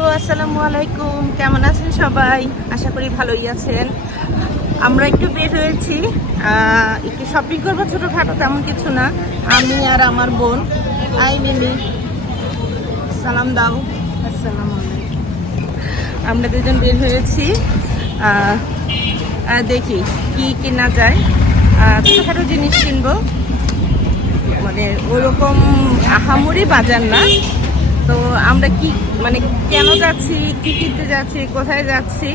Hello, আসসালামু আলাইকুম। কেমন আছেন সবাই? আশা করি ভালোই আছেন। আমরা একটু বের হয়েছি, একটু শপিং করবো, ছোটোখাটো, তেমন কিছু না। আমি আর আমার বোন। আই মিমি, সালাম দাও। আসসালামু আলাইকুম। আমরা দুজন বের হয়েছি, দেখি কি কেনা যায়। ছোটোখাটো জিনিস কিনবো, মানে ওরকম আহামরি বাজার না। তো আমরা কি মানে কেন যাচ্ছি, কি কিনতে যাচ্ছি, কোথায় যাচ্ছি,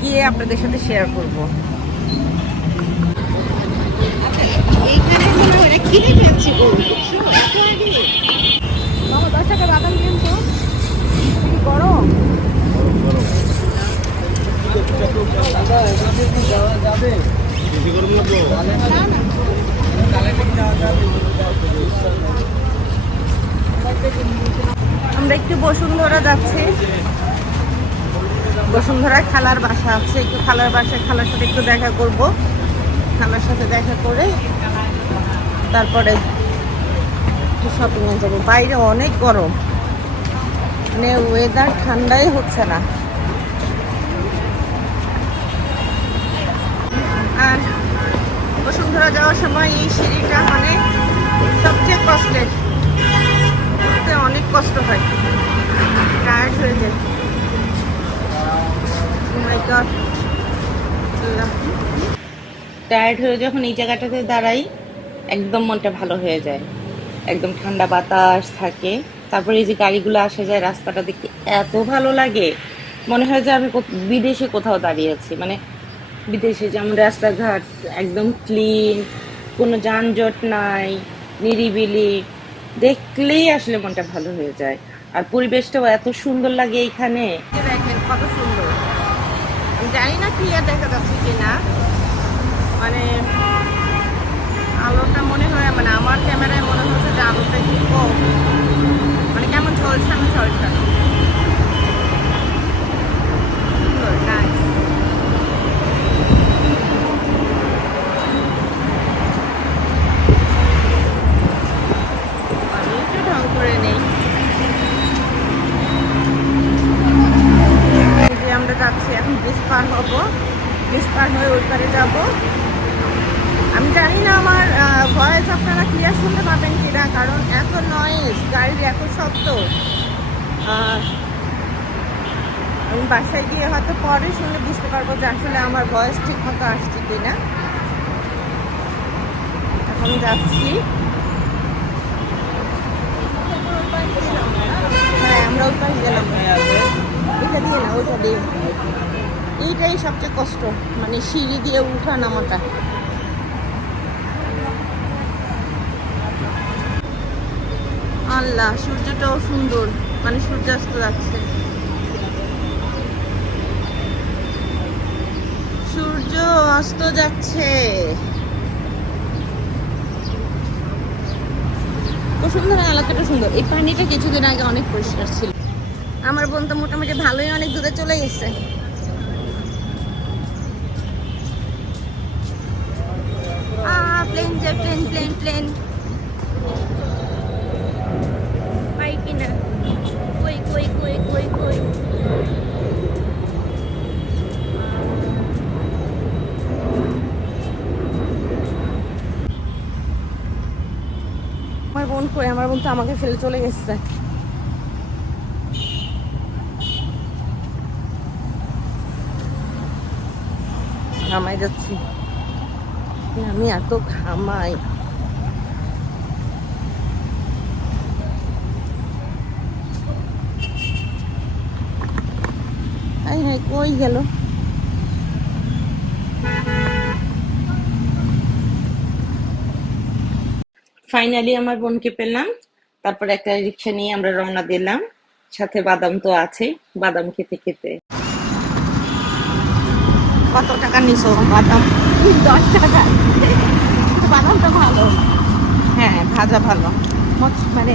গিয়ে আপনাদের সাথে শেয়ার করব। এইখানে মনে হয় কিনে ফেলছি গো, এত আগে। মামা 10 টাকা বাদাম কিনতো, গরম আমরা একটু বসুন্ধরা যাচ্ছি। বসুন্ধরা খালার বাসা আছে, একটু খালার বাসায় খালার সাথে একটু দেখা করব। খালার সাথে দেখা করে তারপরে একটু শপিংয়ে যাবো। বাইরে অনেক গরম, মানে ওয়েদার ঠান্ডাই হচ্ছে না। আর বসুন্ধরা যাওয়ার সময় এই সিঁড়িটা মানে সবচেয়ে কষ্টের, উঠতে অনেক কষ্ট হয়, টায়ার্ড হয়ে যায়। টায়ার্ড হয়ে যখন এই জায়গাটাতে দাঁড়াই, একদম মনটা ভালো হয়ে যায়, একদম ঠান্ডা বাতাস থাকে। তারপরে এই যে গাড়িগুলো আসে যায়, রাস্তাটা দেখতে এত ভালো লাগে, মনে হয় যে আমি বিদেশে কোথাও দাঁড়িয়ে আছি। মানে বিদেশে যেমন রাস্তাঘাট একদম ক্লিন, কোনো যানজট নাই, নিরিবিলি, দেখলেই আসলে মনটা ভালো হয়ে যায়। আর পরিবেশটাও এত সুন্দর লাগে এইখানে, দেখেন কত সুন্দর। আমি জানি না ক্লিয়ার দেখা যাচ্ছে কিনা, মানে আলোটা মনে হয়, মানে আমার ক্যামেরায় মনে হচ্ছে যে আলোটা একটু কম, মানে কেমন ঝলসানো ঝলসানো। সুন্দর, নাইস। আমি একটু ঢং করে নেই। যে আমরা যাচ্ছি এখন, ব্রিজ পার হবো, ব্রিজ পার হয়ে ওই পারে যাবো। আমি জানি না আমার ভয়েস আপনারা ক্লিয়ার শুনতে পাবেন কিনা, কারণ এত নয়েজ, গাড়ির এত শব্দ। আমি বাসায় গিয়ে হয়তো পরে শুনে বুঝতে পারবো যে আসলে আমার ভয়েস ঠিক মতো আসছে কিনা। এখন যাচ্ছি। হ্যাঁ, আমরা ওই পাশে গেলাম। এটা দিয়ে না, ওইটা দিয়ে। এইটাই সবচেয়ে কষ্ট, মানে সিঁড়ি দিয়ে উঠা নামাটা। আল্লাহ, সূর্যটাও সুন্দর, মানে সূর্যাস্ত যাচ্ছে। সূর্য অস্ত যাচ্ছে। বসুন্ধরা এলাকাটা সুন্দর। এই পানিটা কিছুদিন আগে অনেক পরিষ্কার ছিল। আমার বোন তো মোটামুটি ভালোই অনেক দূরে চলে গেছে। প্লেন যায়, প্লেন প্লেন প্লেন পাই কিনা, কই কই কই কই কই। আমার বোন কই? আমার বোন তো আমাকে ফেলে চলে গেছে। ঘামাই যাচ্ছি, আমি এত ঘামাই। হাই হাই, কই গেল? ফাইনালি আমার বোনকে পেলাম। তারপর একটা রিক্সা নিয়ে আমরা রওনা দিলাম, সাথে বাদাম তো আছে, বাদাম খেতে খেতে। কত টাকা নিছো বাদাম? 10 টাকা। বাদামটা ভালো, হ্যাঁ ভাজা ভালো, মানে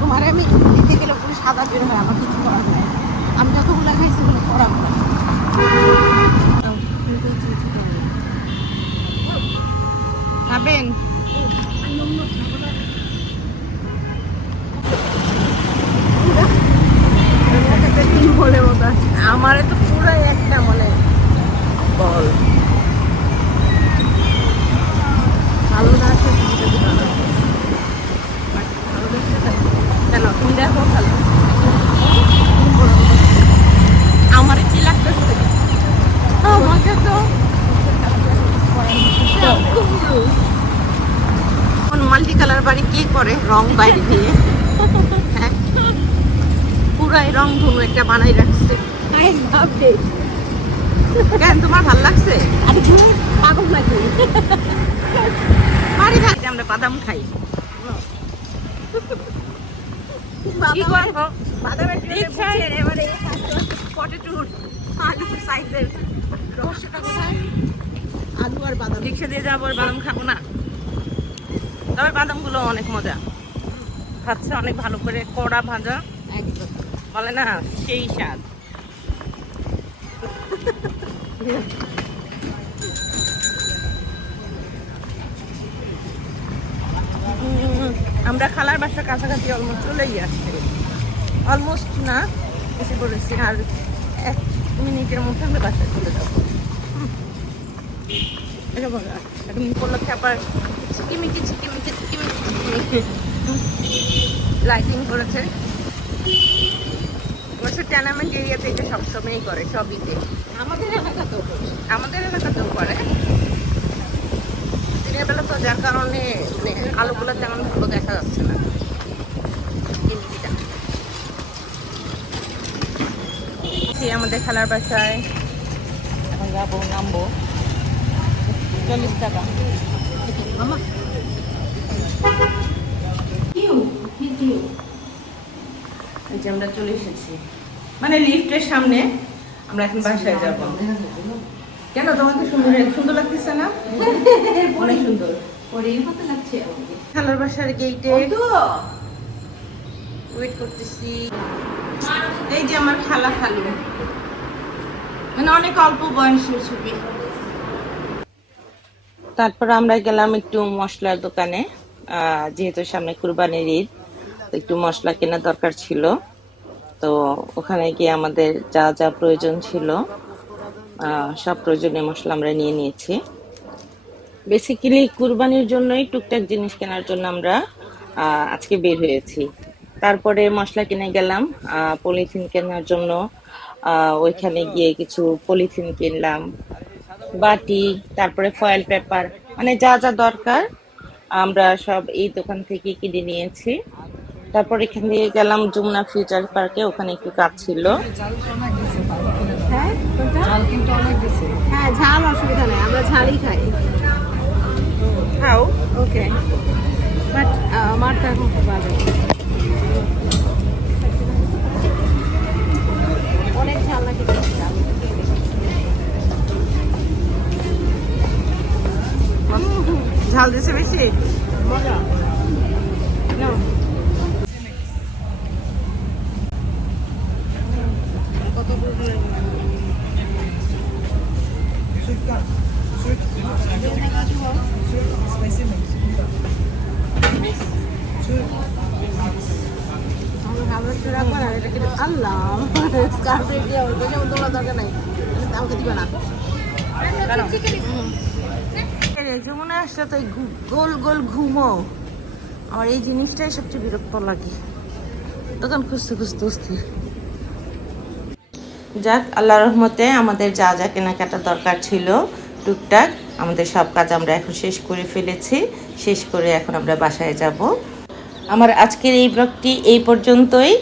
তোমার আমি দিতে গেলে পুরো সাদা বের হয়, আমার কিছু করার নাই। আমি যতগুলো খাইছি ওগুলো করার নাই। খাবেন? আমার তো পুরাই একটা মানে বল ভালো না আছে ভালো দেখতে কেন তুমি দেখো ভালো আমার কি লাগতেছে আমাকে তো মাল্টি কালার বাড়ি কে করে রং বাইরে দিয়ে হ্যাঁ পুরাই রং ধনু একটা বানাই রাখছে কেন তোমার ভাল লাগছে পাগল লাগে বাড়ি থাকতে আমরা বাদাম খাই কি করবো বাদামের এবারে পটেটোর আলু সাইজের রহস্যটা কোথায় আলু আর বাদাম রিক্সা দিয়ে যাবো আর বাদাম খাবো না তবে বাদামগুলো অনেক মজা খাচ্ছে অনেক ভালো করে কড়া ভাজা একদম বলে না সেই স্বাদ আমরা খালার বাসার কাছাকাছি অলমোস্ট চলেই আসছি অলমোস্ট না এসে পড়েছি আর 1 মিনিটের মধ্যে আমরা বাসায় চলে যাবো এখন উপলক্ষে আবার চিকিমিকি চিকিমিকি চিকিমিকি চিকিমিকি লাইটিং করেছে অবশ্য ট্যানামেন্ট এরিয়াতে এটা সবসময়ই করে সবইতে আমাদের এলাকাতেও করে দিনের বেলা তো যার কারণে মানে আলোগুলো তেমন ভালো দেখা যাচ্ছে না আমাদের খালার বাসায় এখন যাবো নামবো 40 টাকা মামা আমরা চলে এসেছি মানে লিফটের সামনে আমরা এখন বাসায় যাব কেন তোমাকে সুন্দর সুন্দর লাগতেছে না অনেক সুন্দর খালার বাসার গেটে ওয়েট করতেছি এই যে আমার খালা খালু মানে অনেক অল্প বয়সের ছবি তারপর আমরা গেলাম একটু মশলার দোকানে যেহেতু সামনে কুরবানির ঈদ একটু মশলা কেনার দরকার ছিল তো ওখানে গিয়ে আমাদের যা যা প্রয়োজন ছিল সব প্রয়োজনীয় মশলা আমরা নিয়ে নিয়েছি বেসিক্যালি কুরবানির জন্যই টুকটাক জিনিস কেনার জন্য আমরা আজকে বের হয়েছি তারপরে মশলা কিনে গেলাম পলিথিন কেনার জন্য ওইখানে গিয়ে কিছু পলিথিন কিনলাম বাটি তারপরে ফয়েল পেপার মানে যা যা দরকার আমরা সব এই দোকান থেকে কিনে নিয়েছি তারপর এখান থেকে গেলাম যমুনা ফিউচার পার্কে ওখানে একটু কাজ ছিল হ্যাঁ ঝাল অসুবিধা নেই আমরা ঝালই খাই খাও ওকে বাট আমার তো এখন খুব ভালো অনেক ঝাল নাকি ঝাল দিছে বেশি মজা না কত আল্লাহ স্কার্ফেট দিয়ে তোমরা দরকার নাই আমাকে দিবে না যমুনা আসলে তো গোল গোল ঘুমো আমার এই জিনিসটাই সবচেয়ে বিরক্ত লাগে দোকান খুঁজতে খুঁজতে অস্থির যাক আল্লাহ রহমতে আমাদের যা যা কেনাকাটার দরকার ছিল টুকটাক আমাদের সব কাজ আমরা এখন শেষ করে ফেলেছি শেষ করে এখন আমরা বাসায় যাব আমার আজকের এই ব্লগটি এই পর্যন্তই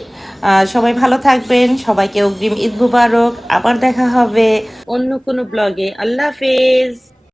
সবাই ভালো থাকবেন সবাইকে অগ্রিম ঈদ মুবারক আবার দেখা হবে অন্য কোনো ব্লগে আল্লাহ হাফেজ